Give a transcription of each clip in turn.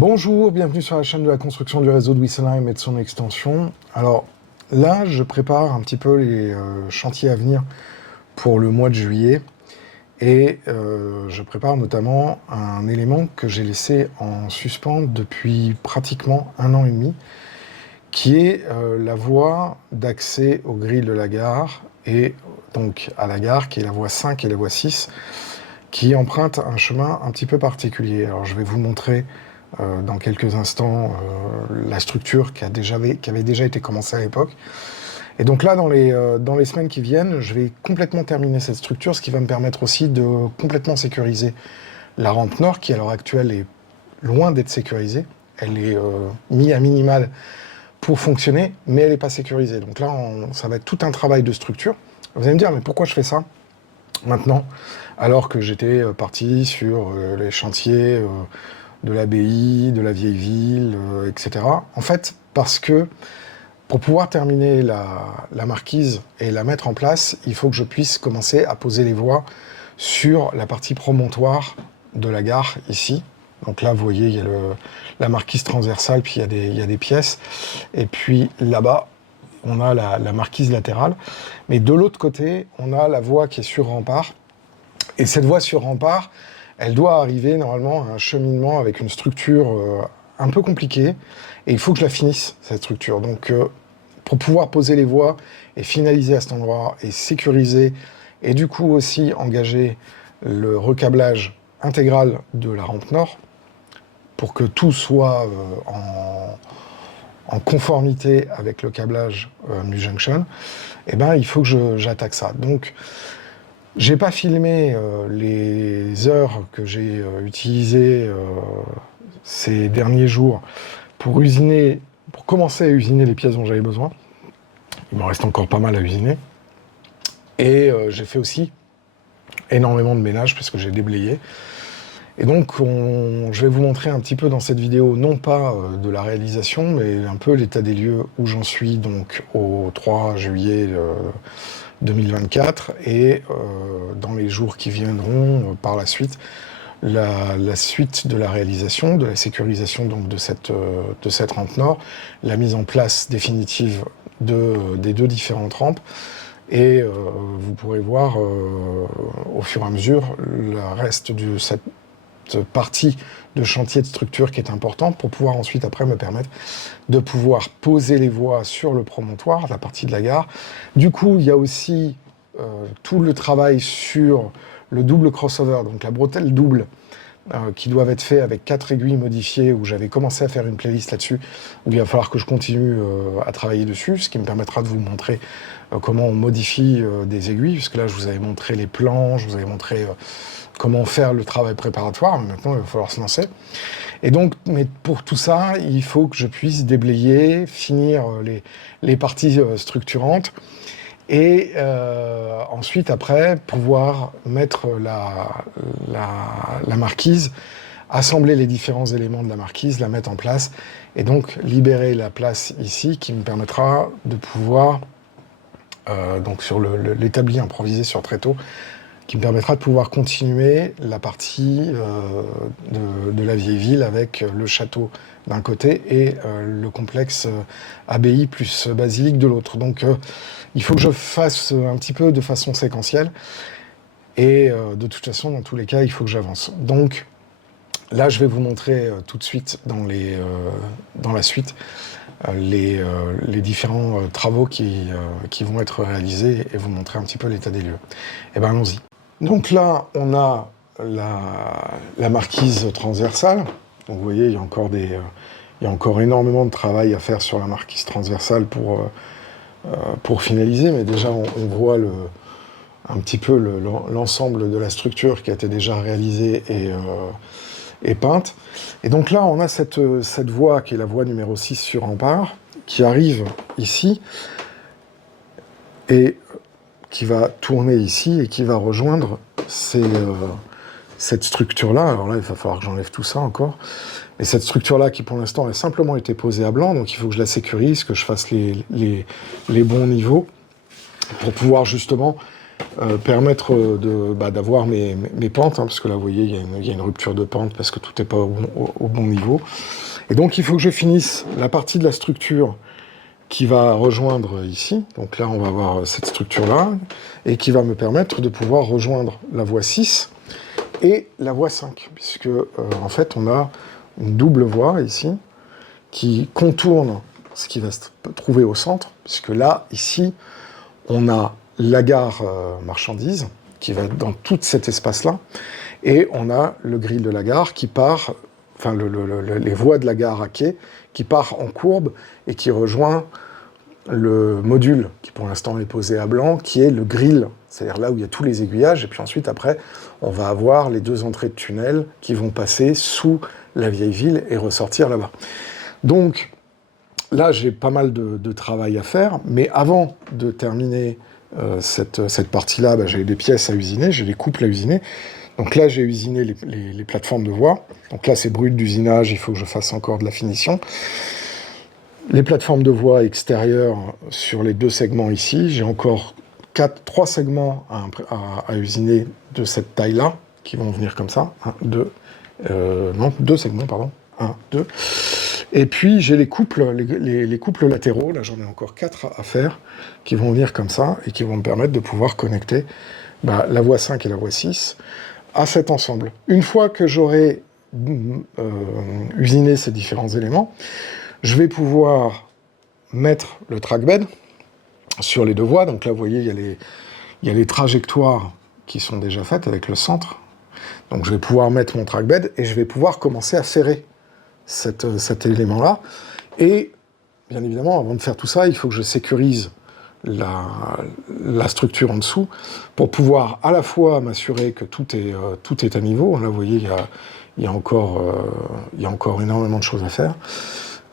Bonjour, bienvenue sur la chaîne de la construction du réseau de Wissenheim et de son extension. Alors là, je prépare un petit peu les chantiers à venir pour le mois de juillet et je prépare notamment un élément que j'ai laissé en suspens depuis pratiquement 1 an et demi, qui est la voie d'accès aux grilles de la gare et donc à la gare, qui est la voie 5 et la voie 6, qui empruntent un chemin un petit peu particulier. Alors je vais vous montrer dans quelques instants la structure qui avait déjà été commencée à l'époque. Et donc là, dans les semaines qui viennent, je vais complètement terminer cette structure, ce qui va me permettre aussi de complètement sécuriser la rampe nord, qui à l'heure actuelle est loin d'être sécurisée. Elle est mise à minimal pour fonctionner, mais elle n'est pas sécurisée. Donc là, ça va être tout un travail de structure. Vous allez me dire, mais pourquoi je fais ça maintenant, alors que j'étais parti sur les chantiers de l'abbaye, de la vieille ville, etc. En fait, parce que pour pouvoir terminer la marquise et la mettre en place, il faut que je puisse commencer à poser les voies sur la partie promontoire de la gare, ici. Donc là, vous voyez, il y a la marquise transversale, puis il y a des pièces. Et puis là-bas, on a la marquise latérale. Mais de l'autre côté, on a la voie qui est sur rempart. Et cette voie sur rempart, elle doit arriver normalement à un cheminement avec une structure un peu compliquée. Et il faut que je la finisse, cette structure. Donc, pour pouvoir poser les voies et finaliser à cet endroit, et sécuriser, et du coup aussi engager le recablage intégral de la rampe nord, pour que tout soit en conformité avec le câblage Mu-Junction, eh ben, il faut que j'attaque ça. Donc, j'ai pas filmé les heures que j'ai utilisées ces derniers jours pour commencer à usiner les pièces dont j'avais besoin. Il m'en reste encore pas mal à usiner. Et j'ai fait aussi énormément de ménage parce que j'ai déblayé. Et donc, je vais vous montrer un petit peu dans cette vidéo, non pas de la réalisation, mais un peu l'état des lieux où j'en suis donc au 3 juillet 2024 et dans les jours qui viendront par la suite, la suite de la réalisation, de la sécurisation donc de cette rampe nord, la mise en place définitive des deux différentes rampes. Et vous pourrez voir au fur et à mesure le reste de cette partie de chantier de structure qui est importante pour pouvoir ensuite après me permettre de pouvoir poser les voies sur le promontoire, la partie de la gare. Du coup, il y a aussi tout le travail sur le double crossover, donc la bretelle double, qui doivent être faits avec 4 aiguilles modifiées, où j'avais commencé à faire une playlist là-dessus, où il va falloir que je continue à travailler dessus, ce qui me permettra de vous montrer comment on modifie des aiguilles, puisque là je vous avais montré les plans, je vous avais montré comment faire le travail préparatoire, mais maintenant il va falloir se lancer. Et donc, mais pour tout ça, il faut que je puisse déblayer, finir les parties structurantes, et ensuite, après, pouvoir mettre la marquise, assembler les différents éléments de la marquise, la mettre en place, et donc libérer la place ici, qui me permettra de pouvoir, donc sur l'établi improvisé sur tréteau, qui me permettra de pouvoir continuer la partie de la vieille ville avec le château d'un côté et le complexe abbaye plus basilique de l'autre. Donc il faut que je fasse un petit peu de façon séquentielle et de toute façon, dans tous les cas, il faut que j'avance. Donc là, je vais vous montrer tout de suite dans la suite les différents travaux qui vont être réalisés et vous montrer un petit peu l'état des lieux. Et bien allons-y. Donc là, on a la marquise transversale. Donc vous voyez, il y a encore énormément de travail à faire sur la marquise transversale pour finaliser, mais déjà on voit un petit peu l'ensemble de la structure qui a été déjà réalisée et peinte. Et donc là, on a cette voie qui est la voie numéro 6 sur rempart, qui arrive ici, et qui va tourner ici et qui va rejoindre cette structure-là. Alors là, il va falloir que j'enlève tout ça encore. Et cette structure-là, qui pour l'instant a simplement été posée à blanc, donc il faut que je la sécurise, que je fasse les bons niveaux, pour pouvoir justement permettre d'avoir mes pentes, hein, parce que là, vous voyez, il y a une rupture de pente parce que tout n'est pas au bon niveau. Et donc, il faut que je finisse la partie de la structure qui va rejoindre ici. Donc là, on va avoir cette structure-là, et qui va me permettre de pouvoir rejoindre la voie 6 et la voie 5, puisque, en fait, on a une double voie ici, qui contourne ce qui va se trouver au centre, puisque là, ici, on a la gare marchandise, qui va dans tout cet espace-là, et on a le grill de la gare qui part, enfin les voies de la gare à quai, qui part en courbe et qui rejoint le module, qui pour l'instant est posé à blanc, qui est le grill, c'est-à-dire là où il y a tous les aiguillages, et puis ensuite, après, on va avoir les 2 entrées de tunnel qui vont passer sous la vieille ville et ressortir là-bas. Donc, là, j'ai pas mal de travail à faire, mais avant de terminer cette partie-là, j'ai des pièces à usiner, j'ai des couples à usiner. Donc là, j'ai usiné les plateformes de voie. Donc là, c'est brut d'usinage, il faut que je fasse encore de la finition. Les plateformes de voie extérieures sur les 2 segments ici, j'ai encore 3 segments à usiner de cette taille-là, qui vont venir comme ça. 2 segments, pardon. 1, 2. Et puis, j'ai les couples latéraux, là j'en ai encore 4 à faire, qui vont venir comme ça, et qui vont me permettre de pouvoir connecter la voie 5 et la voie 6 à cet ensemble. Une fois que j'aurai usiné ces différents éléments, je vais pouvoir mettre le trackbed sur les 2 voies. Donc là, vous voyez, il y a les trajectoires qui sont déjà faites avec le centre. Donc je vais pouvoir mettre mon trackbed et je vais pouvoir commencer à serrer cet élément-là. Et bien évidemment, avant de faire tout ça, il faut que je sécurise la structure en dessous pour pouvoir à la fois m'assurer que tout est à niveau. Là, vous voyez, il y a encore énormément de choses à faire,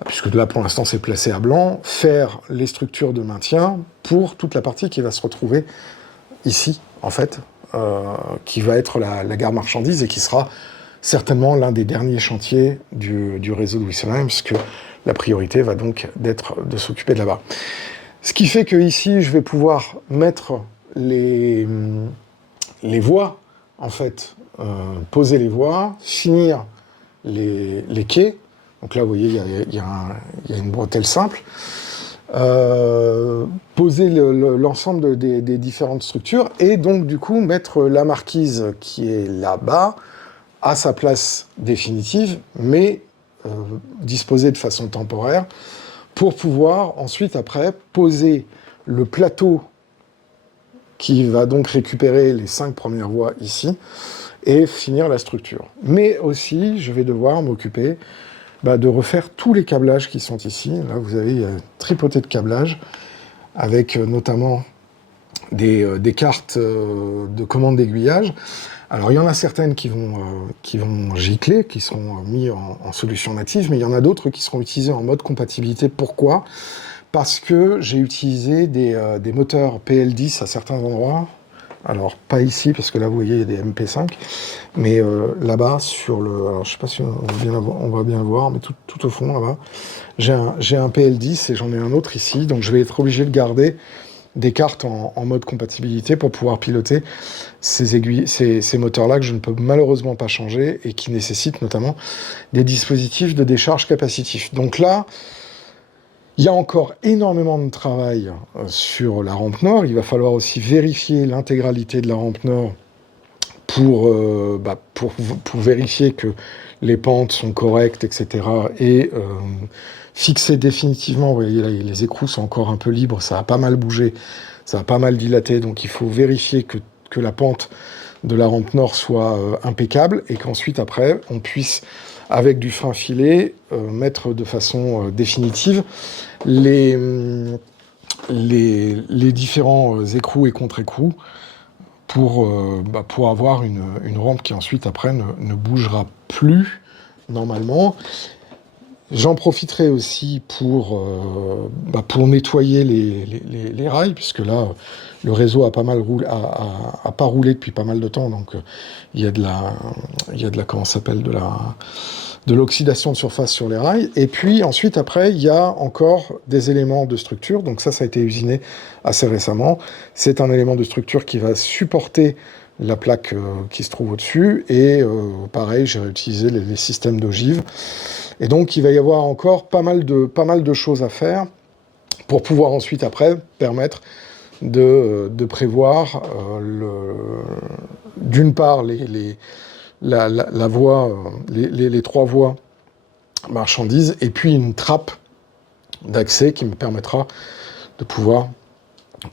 puisque là, pour l'instant, c'est placé à blanc, faire les structures de maintien pour toute la partie qui va se retrouver ici, en fait, qui va être la gare marchandise et qui sera certainement l'un des derniers chantiers du réseau de Wisselsheim, puisque la priorité va donc d'être de s'occuper de là-bas. Ce qui fait que ici, je vais pouvoir mettre les voies, en fait, poser les voies, finir les quais. Donc là, vous voyez, il y a une bretelle simple. Poser l'ensemble des différentes structures et donc, du coup, mettre la marquise qui est là-bas à sa place définitive, mais disposée de façon temporaire, pour pouvoir ensuite, après, poser le plateau qui va donc récupérer les 5 premières voies ici, et finir la structure. Mais aussi, je vais devoir m'occuper de refaire tous les câblages qui sont ici. Là, vous avez un tripoté de câblages, avec notamment des cartes de commande d'aiguillage. Alors, il y en a certaines qui vont gicler, qui sont mises en solution native, mais il y en a d'autres qui seront utilisées en mode compatibilité. Pourquoi ? Parce que j'ai utilisé des moteurs PL10 à certains endroits. Alors, pas ici, parce que là, vous voyez, il y a des MP5, mais là-bas, alors, je ne sais pas si on va bien le voir, mais tout au fond, là-bas, j'ai un PL10 et j'en ai un autre ici, donc je vais être obligé de garder des cartes en mode compatibilité pour pouvoir piloter ces moteurs-là que je ne peux malheureusement pas changer et qui nécessitent notamment des dispositifs de décharge capacitif. Donc là, il y a encore énormément de travail sur la rampe nord. Il va falloir aussi vérifier l'intégralité de la rampe nord pour vérifier que les pentes sont correctes, etc. Et fixer définitivement, vous voyez là, les écrous sont encore un peu libres, ça a pas mal bougé, ça a pas mal dilaté, donc il faut vérifier que la pente de la rampe nord soit impeccable, et qu'ensuite, après, on puisse, avec du frein filé, mettre de façon définitive les différents écrous et contre-écrous pour avoir une rampe qui ensuite, après, ne bougera plus normalement. J'en profiterai aussi pour nettoyer les rails, puisque là, le réseau a pas mal roulé, a pas roulé depuis pas mal de temps, donc il y a de la comment ça s'appelle, de l'oxydation de surface sur les rails. Et puis ensuite, après, il y a encore des éléments de structure. Donc ça a été usiné assez récemment. C'est un élément de structure qui va supporter la plaque qui se trouve au-dessus. Et pareil, j'ai réutilisé les systèmes d'ogive. Et donc, il va y avoir encore pas mal de choses à faire pour pouvoir ensuite, après, permettre de prévoir, d'une part, la voie, les trois voies marchandises, et puis une trappe d'accès qui me permettra de pouvoir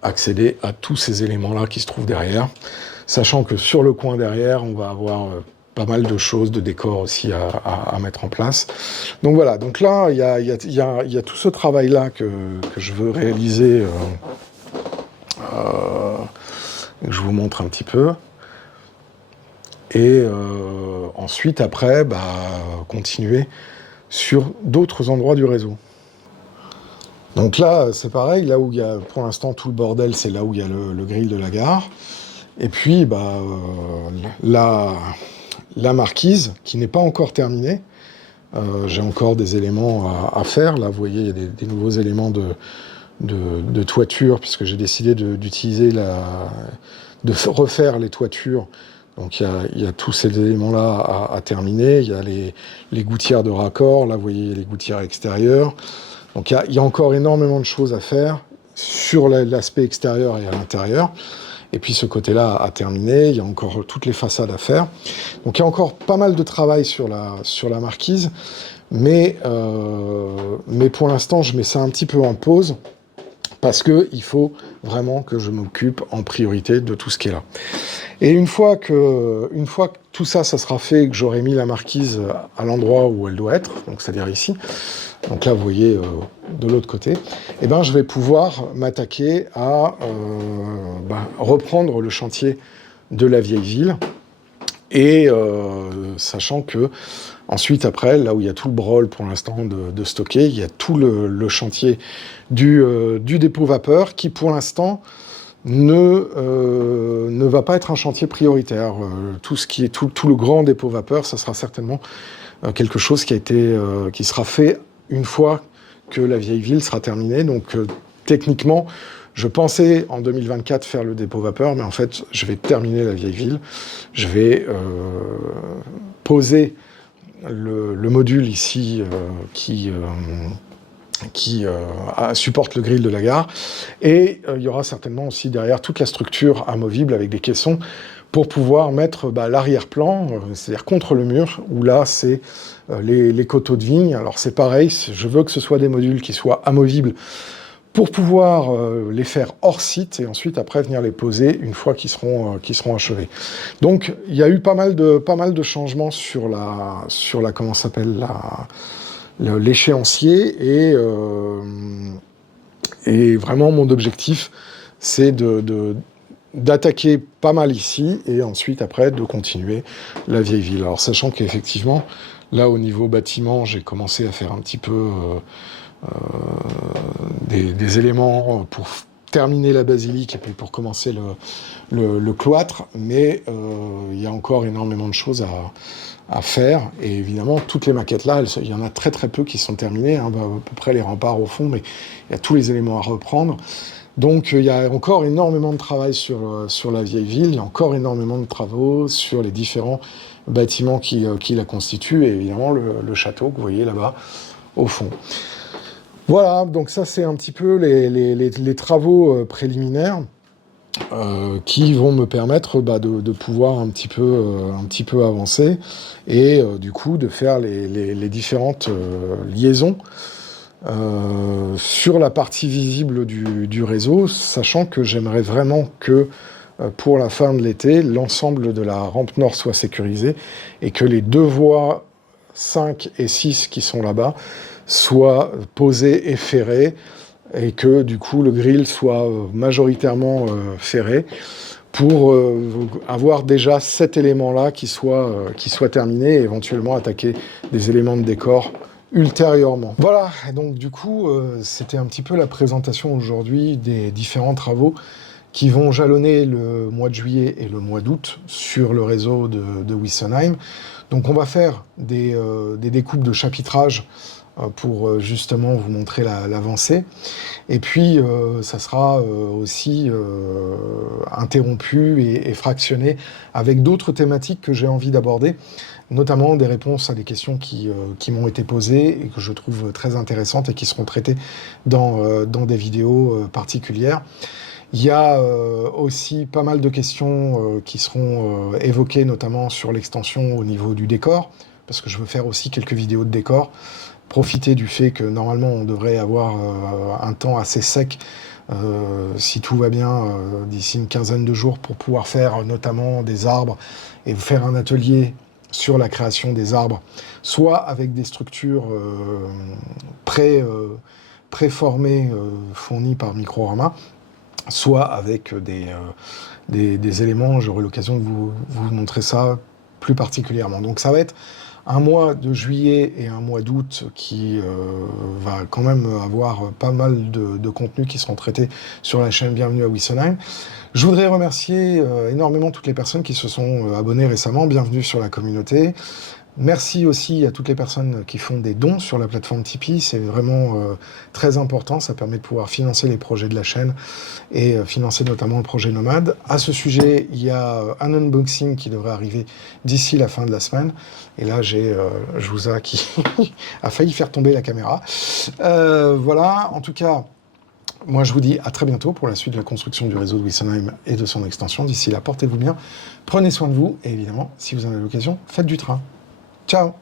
accéder à tous ces éléments-là qui se trouvent derrière, sachant que sur le coin derrière, on va avoir pas mal de choses, de décors aussi à mettre en place. Donc voilà, donc là, il y a tout ce travail-là que je veux réaliser, que je vous montre un petit peu. Et ensuite, après, continuer sur d'autres endroits du réseau. Donc là, c'est pareil, là où il y a pour l'instant tout le bordel, c'est là où il y a le grill de la gare. Et puis, la marquise, qui n'est pas encore terminée. J'ai encore des éléments à faire. Là, vous voyez, il y a des nouveaux éléments de toiture, puisque j'ai décidé d'utiliser de refaire les toitures. Donc il y a tous ces éléments-là à terminer. Il y a les gouttières de raccord. Là, vous voyez les gouttières extérieures. Donc il y a encore énormément de choses à faire sur l'aspect extérieur et à l'intérieur. Et puis ce côté-là à terminer. Il y a encore toutes les façades à faire. Donc il y a encore pas mal de travail sur la marquise. Mais pour l'instant, je mets ça un petit peu en pause. Parce qu'il faut vraiment que je m'occupe en priorité de tout ce qui est là. Et une fois que tout ça, ça sera fait, que j'aurai mis la marquise à l'endroit où elle doit être, donc c'est-à-dire ici, donc là vous voyez de l'autre côté, et je vais pouvoir m'attaquer à reprendre le chantier de la vieille ville, et sachant que ensuite, après, là où il y a tout le brol pour l'instant de stocker, il y a tout le chantier du dépôt vapeur qui, pour l'instant, ne va pas être un chantier prioritaire. Tout le grand dépôt vapeur, ça sera certainement quelque chose qui sera fait une fois que la vieille ville sera terminée. Donc, techniquement, je pensais en 2024 faire le dépôt vapeur, mais en fait, je vais terminer la vieille ville. Je vais poser le module ici qui supporte le grill de la gare, et il y aura certainement aussi derrière toute la structure amovible avec des caissons pour pouvoir mettre l'arrière-plan, c'est-à-dire contre le mur, où là c'est les coteaux de vigne. Alors c'est pareil, je veux que ce soit des modules qui soient amovibles pour pouvoir les faire hors site et ensuite après venir les poser une fois qu'ils seront achevés. Donc il y a eu pas mal de changements sur comment s'appelle l'échéancier, et vraiment mon objectif c'est d'attaquer pas mal ici et ensuite après de continuer la vieille ville. Alors sachant qu'effectivement là au niveau bâtiment j'ai commencé à faire un petit peu des éléments pour terminer la basilique et puis pour commencer le cloître, mais il y a encore énormément de choses à faire, et évidemment toutes les maquettes là, il y en a très très peu qui sont terminées, à peu près les remparts au fond, mais il y a tous les éléments à reprendre. Donc il y a encore énormément de travail sur la vieille ville, il y a encore énormément de travaux sur les différents bâtiments qui la constituent, et évidemment le château que vous voyez là-bas au fond. Voilà, donc ça c'est un petit peu les travaux préliminaires qui vont me permettre de pouvoir un petit peu avancer, et du coup de faire les différentes liaisons sur la partie visible du réseau, sachant que j'aimerais vraiment que pour la fin de l'été, l'ensemble de la rampe nord soit sécurisé, et que les deux voies 5 et 6 qui sont là-bas soit posé et ferré, et que du coup le grill soit majoritairement ferré, pour avoir déjà cet élément-là qui soit terminé, et éventuellement attaquer des éléments de décor ultérieurement. Voilà, et donc du coup, c'était un petit peu la présentation aujourd'hui des différents travaux qui vont jalonner le mois de juillet et le mois d'août sur le réseau de Wissenheim. Donc on va faire des découpes de chapitrage pour justement vous montrer l'avancée. Et puis ça sera aussi interrompu et fractionné avec d'autres thématiques que j'ai envie d'aborder, notamment des réponses à des questions qui m'ont été posées et que je trouve très intéressantes et qui seront traitées dans des vidéos particulières. Il y a aussi pas mal de questions qui seront évoquées, notamment sur l'extension au niveau du décor, parce que je veux faire aussi quelques vidéos de décor, profiter du fait que normalement on devrait avoir un temps assez sec, si tout va bien, d'ici une quinzaine de jours, pour pouvoir faire notamment des arbres et faire un atelier sur la création des arbres, soit avec des structures préformées fournies par Microrama, soit avec des éléments. J'aurai l'occasion de vous montrer ça plus particulièrement. Donc ça va être un mois de juillet et un mois d'août qui va quand même avoir pas mal de contenus qui seront traités sur la chaîne Bienvenue à Wissenheim. Je voudrais remercier énormément toutes les personnes qui se sont abonnées récemment. Bienvenue sur la communauté. Merci aussi à toutes les personnes qui font des dons sur la plateforme Tipeee, c'est vraiment très important, ça permet de pouvoir financer les projets de la chaîne et financer notamment le projet Nomade. À ce sujet, il y a un unboxing qui devrait arriver d'ici la fin de la semaine, et là j'ai Jouza qui a failli faire tomber la caméra. Voilà, en tout cas, moi je vous dis à très bientôt pour la suite de la construction du réseau de Wissenheim et de son extension. D'ici là, portez-vous bien, prenez soin de vous, et évidemment, si vous en avez l'occasion, faites du train. Ciao!